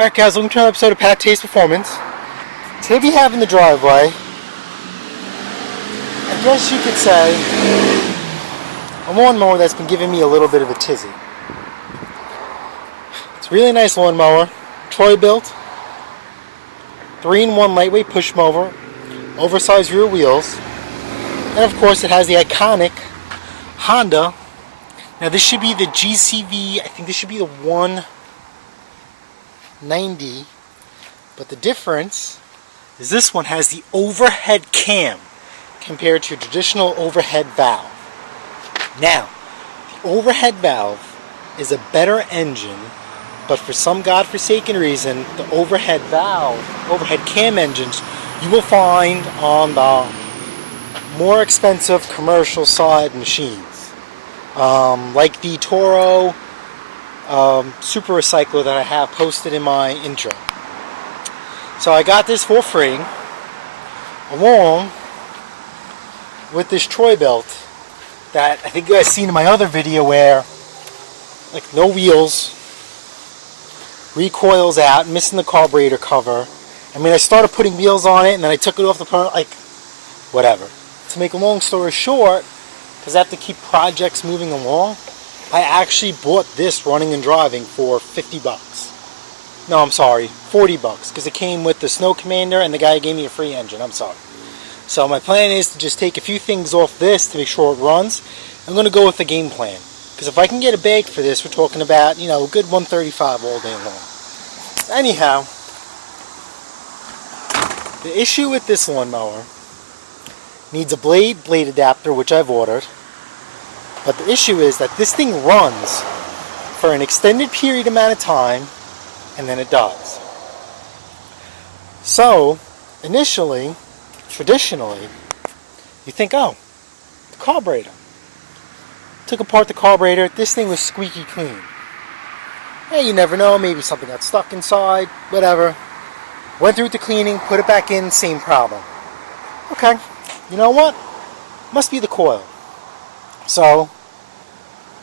Alright guys, welcome to another episode of PATTAY'S Performance. Today we have in the driveway, I guess you could say, a lawnmower that's been giving me a little bit of a tizzy. It's a really nice lawnmower, Troy Bilt, 3-in-1 lightweight push mower, oversized rear wheels, and of course it has the iconic Honda. Now this should be the GCV, I think this should be the 190, but the difference is this one has the overhead cam compared to a traditional overhead valve. Now, the overhead valve is a better engine, but for some godforsaken reason, the overhead cam engines you will find on the more expensive commercial side machines, like the Toro super recycler that I have posted in my intro. So I got this for free along with this Troy Bilt that I think you guys seen in my other video where like no wheels, recoils out, missing the carburetor cover. I mean, I started putting wheels on it and then I took it off the front, like whatever. To make a long story short, because I have to keep projects moving along, I actually bought this running and driving for 50 bucks. No, I'm sorry, 40 bucks, because it came with the Snow Commander and the guy gave me a free engine. I'm sorry. So my plan is to just take a few things off this to make sure it runs. I'm going to go with the game plan, because if I can get a bag for this, we're talking about, you know, a good 135 all day long. Anyhow, the issue with this lawnmower needs a blade adapter, which I've ordered. But the issue is that this thing runs for an extended period amount of time, and then it dies. So, initially, traditionally, you think, oh, the carburetor. Took apart the carburetor, this thing was squeaky clean. Hey, you never know, maybe something got stuck inside, whatever. Went through the cleaning, put it back in, same problem. Okay, you know what? Must be the coil. So,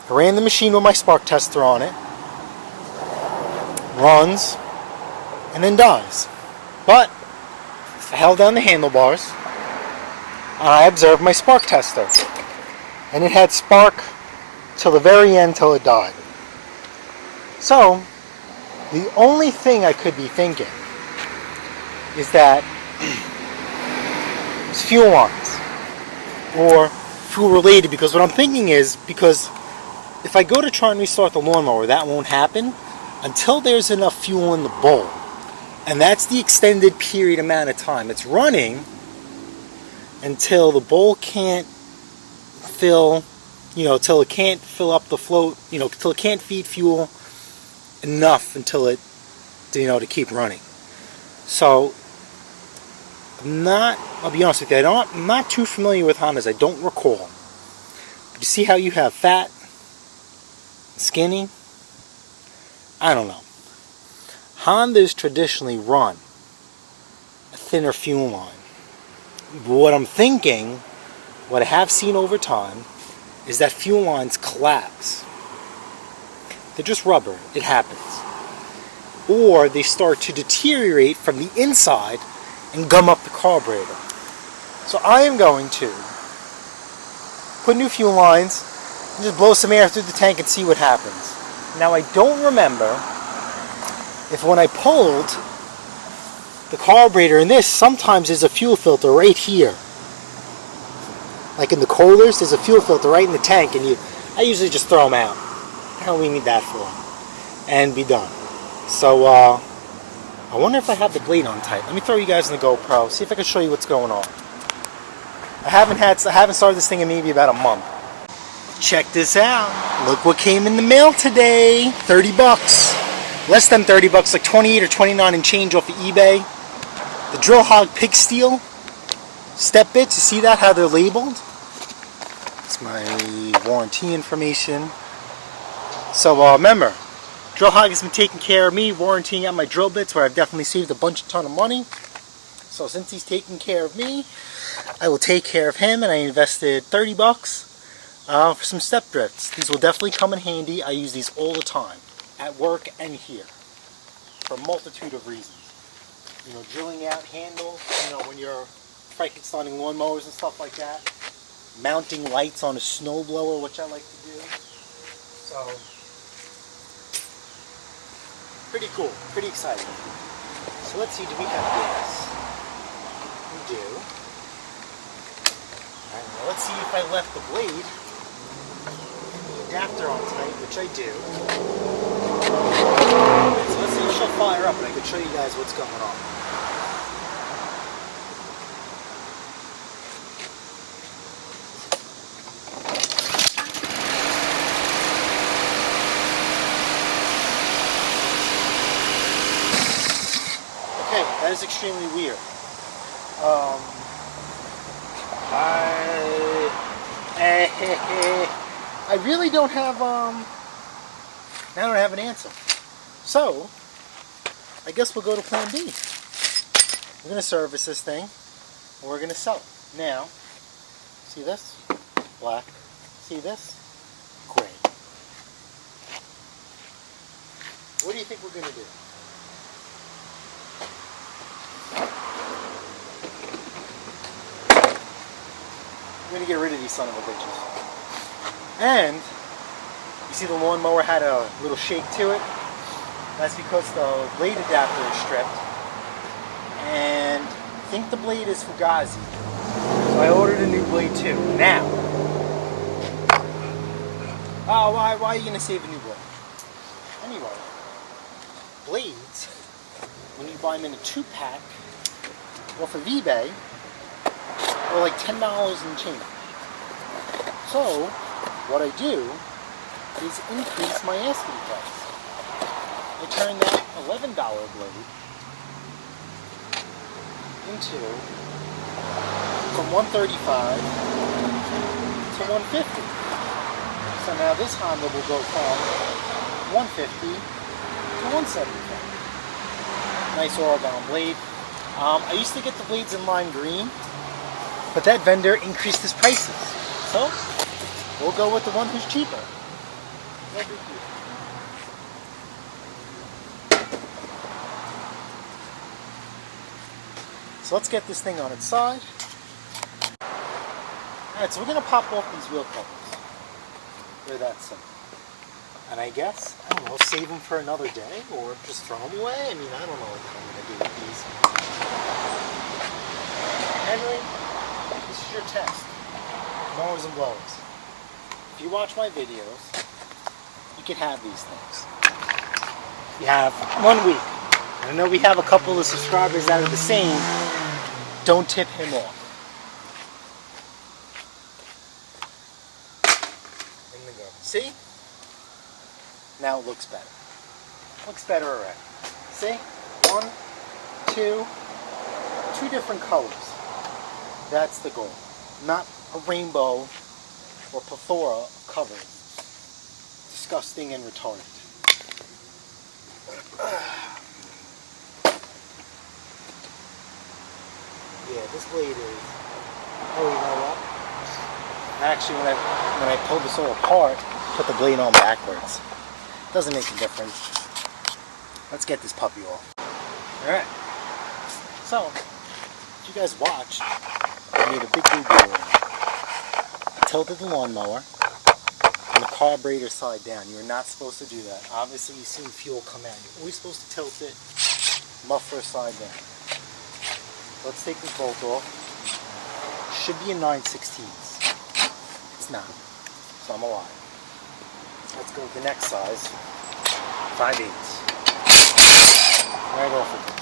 I ran the machine with my spark tester on it, runs, and then dies. But, I held down the handlebars, and I observed my spark tester. And it had spark till the very end, till it died. So, the only thing I could be thinking is that it's fuel lines, or fuel related, because what I'm thinking is, because if I go to try and restart the lawnmower, that won't happen until there's enough fuel in the bowl, and that's the extended period amount of time it's running until the bowl can't fill, till it can't fill up the float, till it can't feed fuel enough until it, to keep running. So I'll be honest with you, I'm not too familiar with Hondas. I don't recall. But you see how you have fat, skinny? I don't know. Hondas traditionally run a thinner fuel line. But what I'm thinking, what I have seen over time, is that fuel lines collapse. They're just rubber. It happens. Or they start to deteriorate from the inside and gum up the carburetor. So I am going to put new fuel lines and just blow some air through the tank and see what happens. Now I don't remember if when I pulled the carburetor in this, sometimes there's a fuel filter right here. Like in the Kohlers, there's a fuel filter right in the tank, and I usually just throw them out. What the hell we need that for? And be done. So, I wonder if I have the blade on tight. Let me throw you guys in the GoPro, see if I can show you what's going on. I haven't started this thing in maybe about a month. Check this out. Look what came in the mail today. 30 bucks. Less than 30 bucks, like 28 or 29 and change off of eBay. The Drill Hog Pig Steel step bits, you see that, how they're labeled? It's my warranty information. So remember, Drill Hog has been taking care of me, warrantying out my drill bits, where I've definitely saved a ton of money. So since he's taking care of me, I will take care of him, and I invested 30 bucks for some step drifts. These will definitely come in handy. I use these all the time, at work and here. for a multitude of reasons. You know, drilling out handles, you know, when you're Frankensteining lawnmowers and stuff like that. Mounting lights on a snowblower, which I like to do. So, pretty cool, pretty exciting. So let's see, do we have this? We do. Alright, now let's see if I left the blade and the adapter on tight, which I do. So let's see if she'll fire up and I can show you guys what's going on. Okay, that is extremely weird. I really don't have I don't have an answer. So I guess we'll go to plan B. We're gonna service this thing and we're gonna sell it. Now, see this? Black. See this? Gray. What do you think we're gonna do? I'm going to get rid of these son of a bitches. And, you see the lawnmower had a little shake to it? That's because the blade adapter is stripped. And I think the blade is Fugazi. So I ordered a new blade too. Now, why are you going to save a new blade? Anyway, blades, when you buy them in a 2-pack, off of eBay, are like $10 and change. So, what I do is increase my asking price. I turn that $11 blade into from $135 to $150. So now this Honda will go from $150 to $175. Nice Oregon blade. I used to get the blades in lime green, but that vendor increased his prices. So, we'll go with the one who's cheaper. No big deal. So let's get this thing on its side. Alright, so we're going to pop off these wheel covers. They're that simple. And I guess, I don't know, save them for another day or just throw them away? I mean, I don't know what I'm going to do with these. Henry, this is your test. Mowers and blowers. If you watch my videos, you can have these things. You have 1 week. I know we have a couple of subscribers that are the same. Don't tip him off. In the go. See? Now it looks better. Looks better already. See? 1, 2, 2 different colors. That's the goal. Not a rainbow or plethora of colors. Disgusting and retarded. Yeah, this blade is... Oh, you know what? Actually, when I pulled this all apart, put the blade on backwards. Doesn't make a difference. Let's get this puppy off. Alright. So, if you guys watched, I made a big boo-boo. I tilted the lawnmower and the carburetor side down. You're not supposed to do that. Obviously, you've seen fuel come out. You're always supposed to tilt it, muffler side down. Let's take this bolt off. Should be a 9/16. It's not. So I'm a liar. Let's go with the next size. 5/8. Right off of this.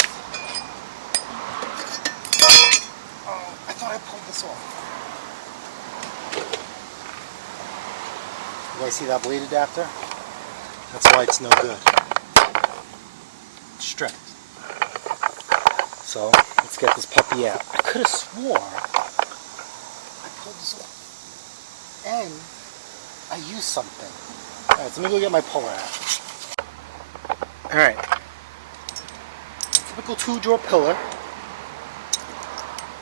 Oh, I thought I pulled this off. You guys see that blade adapter? That's why it's no good. It's stripped. So, let's get this puppy out. I could have swore I pulled this off. And I used something. Alright, so let me go get my puller out. Alright. Typical 2-drawer pillar.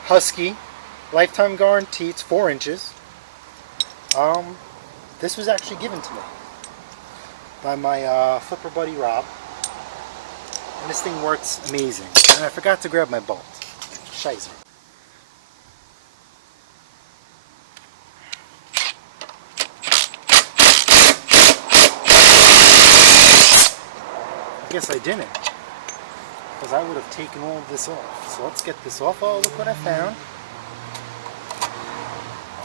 Husky. Lifetime guarantee. It's 4 inches. This was actually given to me by my flipper buddy Rob. And this thing works amazing. And I forgot to grab my bolt. Scheiße. I guess I didn't. Because I would have taken all of this off. So let's get this off. Oh, look what I found.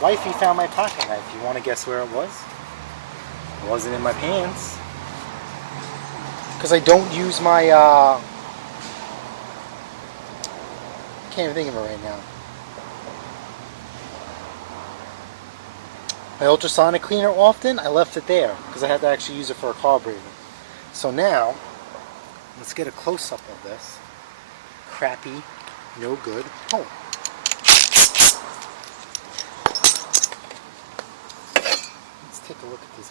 Wifey found my pocket knife. You want to guess where it was? It wasn't in my pants. Because I don't use my, can't even think of it right now. My ultrasonic cleaner often, I left it there. Because I had to actually use it for a carburetor. So now, let's get a close-up of this. Crappy, no good hole. Let's take a look at this.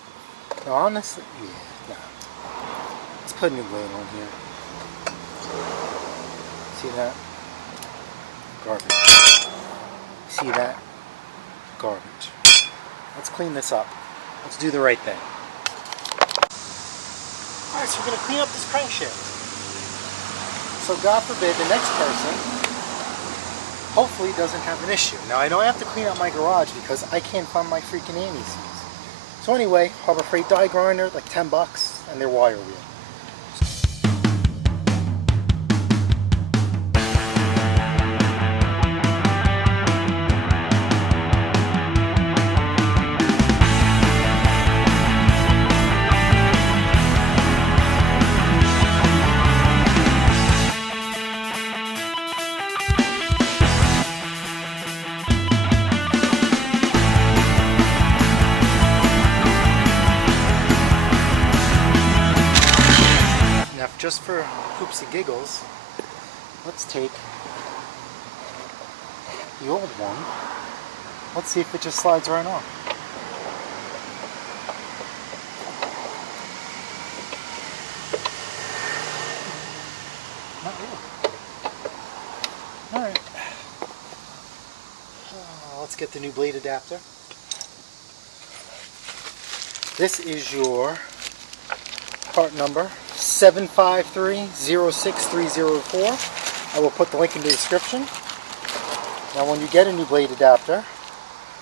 Now honestly, yeah, no. Let's put a new blade on here. See that? Garbage. See that? Garbage. Let's clean this up. Let's do the right thing. Alright, so we're going to clean up this crankshaft. So God forbid the next person hopefully doesn't have an issue. Now I know I have to clean up my garage because I can't find my freaking anti-seize. So anyway, Harbor Freight die grinder, like 10 bucks, and their wire wheel. Just for hoops and giggles, let's take the old one. Let's see if it just slides right on. Not really. Alright. Let's get the new blade adapter. This is your part number 753-06304. I will put the link in the description. Now when you get a new blade adapter,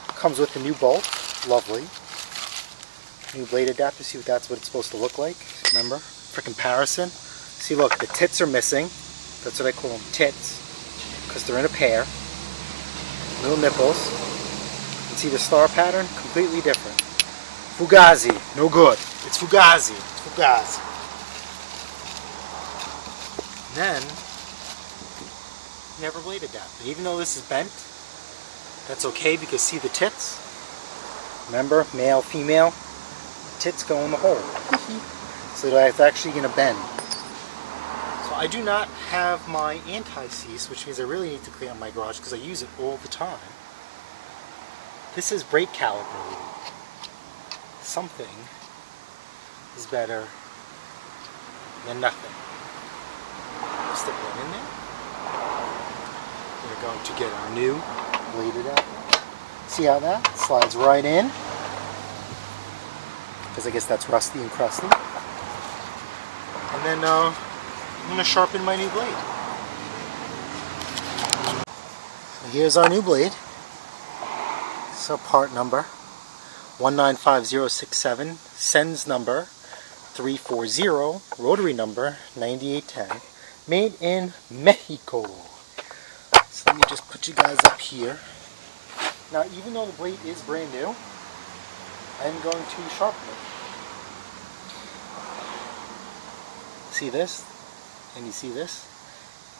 it comes with a new bolt. Lovely. New blade adapter, see what that's what it's supposed to look like. Remember, for comparison. See, look, the tits are missing. That's what I call them, tits, because they're in a pair. Little nipples. And see the star pattern? Completely different. Fugazi, no good. It's Fugazi. It's Fugazi. Then you have a blade adapter. Even though this is bent, that's okay because see the tits? Remember, male, female, tits go in the hole. So it's actually going to bend. So I do not have my anti-seize, which means I really need to clean up my garage because I use it all the time. This is brake caliper lube. Something is better than nothing. Stick that in there. We're going to get our new blade adapter. See how that slides right in? Because I guess that's rusty and crusty. And then I'm going to sharpen my new blade. So here's our new blade. So part number 195067, sends number 340, rotary number 9810. Made in Mexico. So let me just put you guys up here. Now, even though the blade is brand new, I'm going to sharpen it. See this? And you see this?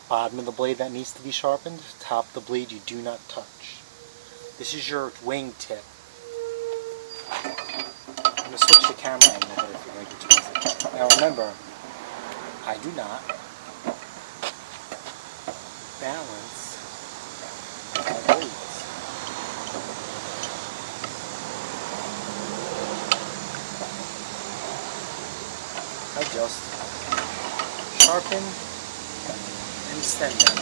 Bottom of the blade that needs to be sharpened. Top of the blade you do not touch. This is your wing tip. I'm going to switch the camera angle here if you'd like to choose it. Now remember, I do not balance my blades. I just sharpen and stem them.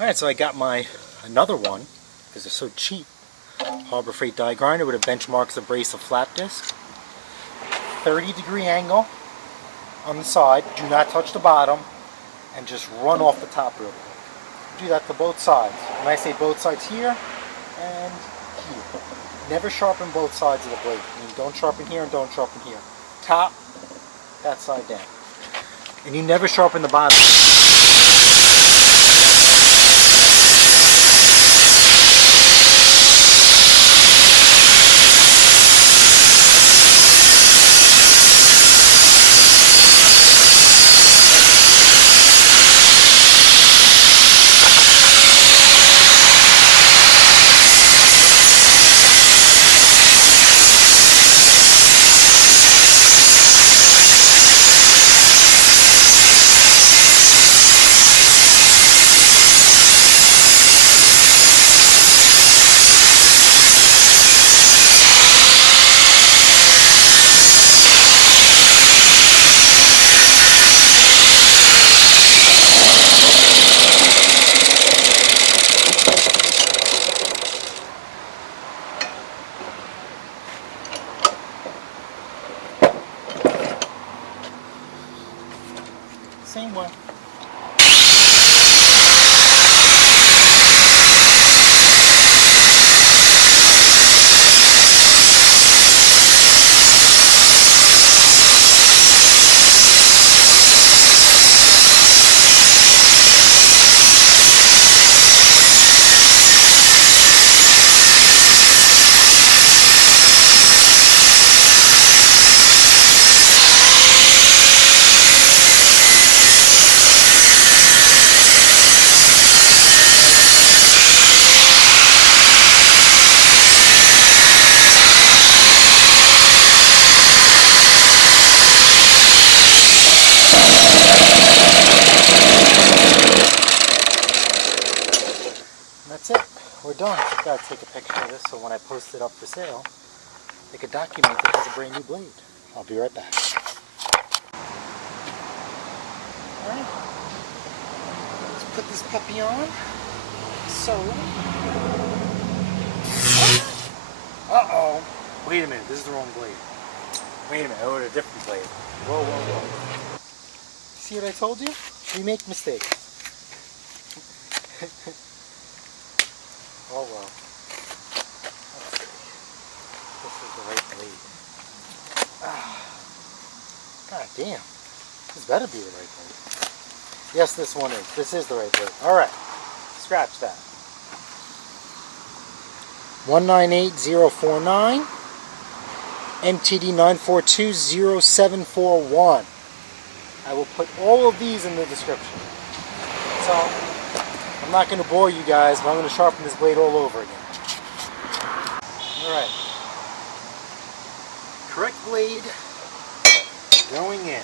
Alright, so I got my another one, because they're so cheap, Harbor Freight die grinder with a Benchmark's abrasive flat disc. 30-degree angle on the side, do not touch the bottom, and just run off the top real quick. Do that to both sides. When I say both sides, here and here. Never sharpen both sides of the blade. I mean, don't sharpen here and don't sharpen here. Top, that side down. And you never sharpen the bottom. Same way. That's it. We're done. Gotta take a picture of this so when I post it up for sale, they could document it as a brand new blade. I'll be right back. Alright. Let's put this puppy on. So. Uh-oh. Wait a minute. This is the wrong blade. Wait a minute. I ordered a different blade. Whoa, whoa, whoa. See what I told you? We make mistakes. Oh well. This is the right blade. God damn. This better be the right blade. Yes, this one is. This is the right blade. Alright. Scratch that. 198049. MTD 9420741. I will put all of these in the description. So, I'm not going to bore you guys, but I'm going to sharpen this blade all over again. Alright. Correct blade going in.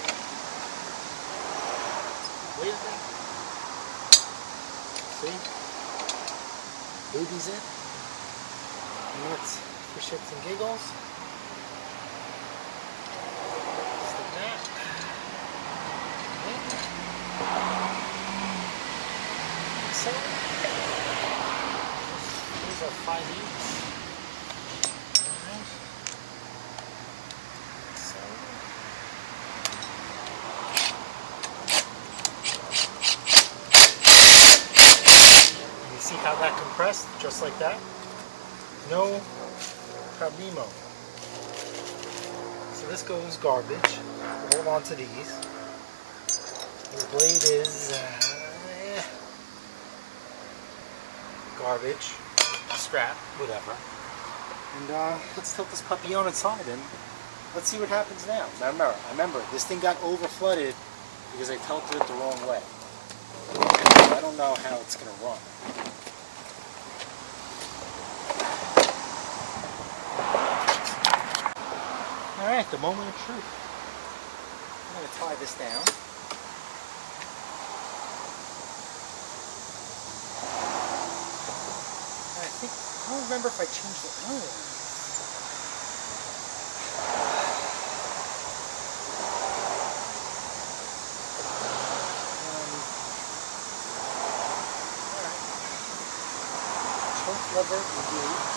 Blade thing. See? Baby's in. And that's for shits and giggles. Stick that. Okay. So, these are 5 each. Alright. So, you see how that compressed? Just like that. No problemo. So this goes garbage. Hold on to these. The blade is garbage, scrap, whatever. And let's tilt this puppy on its side and let's see what happens now. Now remember, this thing got over flooded because I tilted it the wrong way. I don't know how it's going to run. Alright, the moment of truth. I'm going to tie this down. I don't remember if I changed the oil. Alright. lever engaged.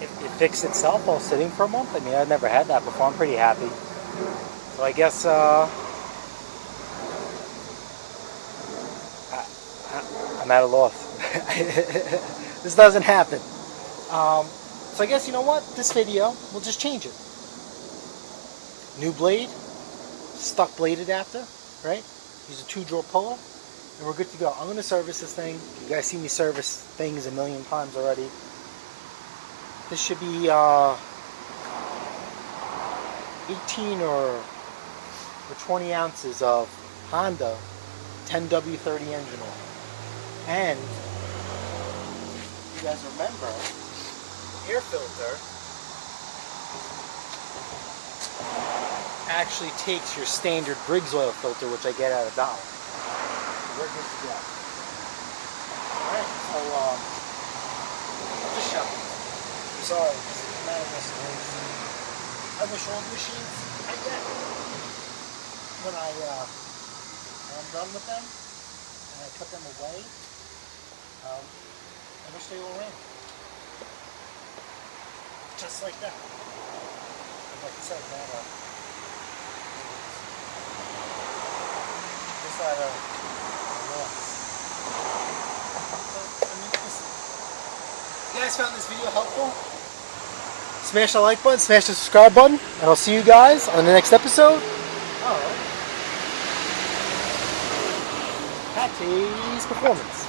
It fixed itself while sitting for a month. I mean, I've never had that before. I'm pretty happy. So I guess I'm at a loss. This doesn't happen. So I guess, you know what? This video, we'll just change it. New blade, stuck blade adapter, right? Use a 2-drawer puller, and we're good to go. I'm going to service this thing. You guys see me service things a million times already. This should be 18 or 20 ounces of Honda 10W30 engine oil. And you guys remember, air filter actually takes your standard Briggs oil filter, which I get at $1. We're good to go. Alright, so just shopping. I'm sorry, it's not in this place. I wish all the machines I get when I'm done with them and I put them away, I wish they all ran. Just like that. Like I said, just out of loss. So, I mean, listen. You guys found this video helpful? Smash the like button, smash the subscribe button, and I'll see you guys on the next episode. PATTAY'S Performance.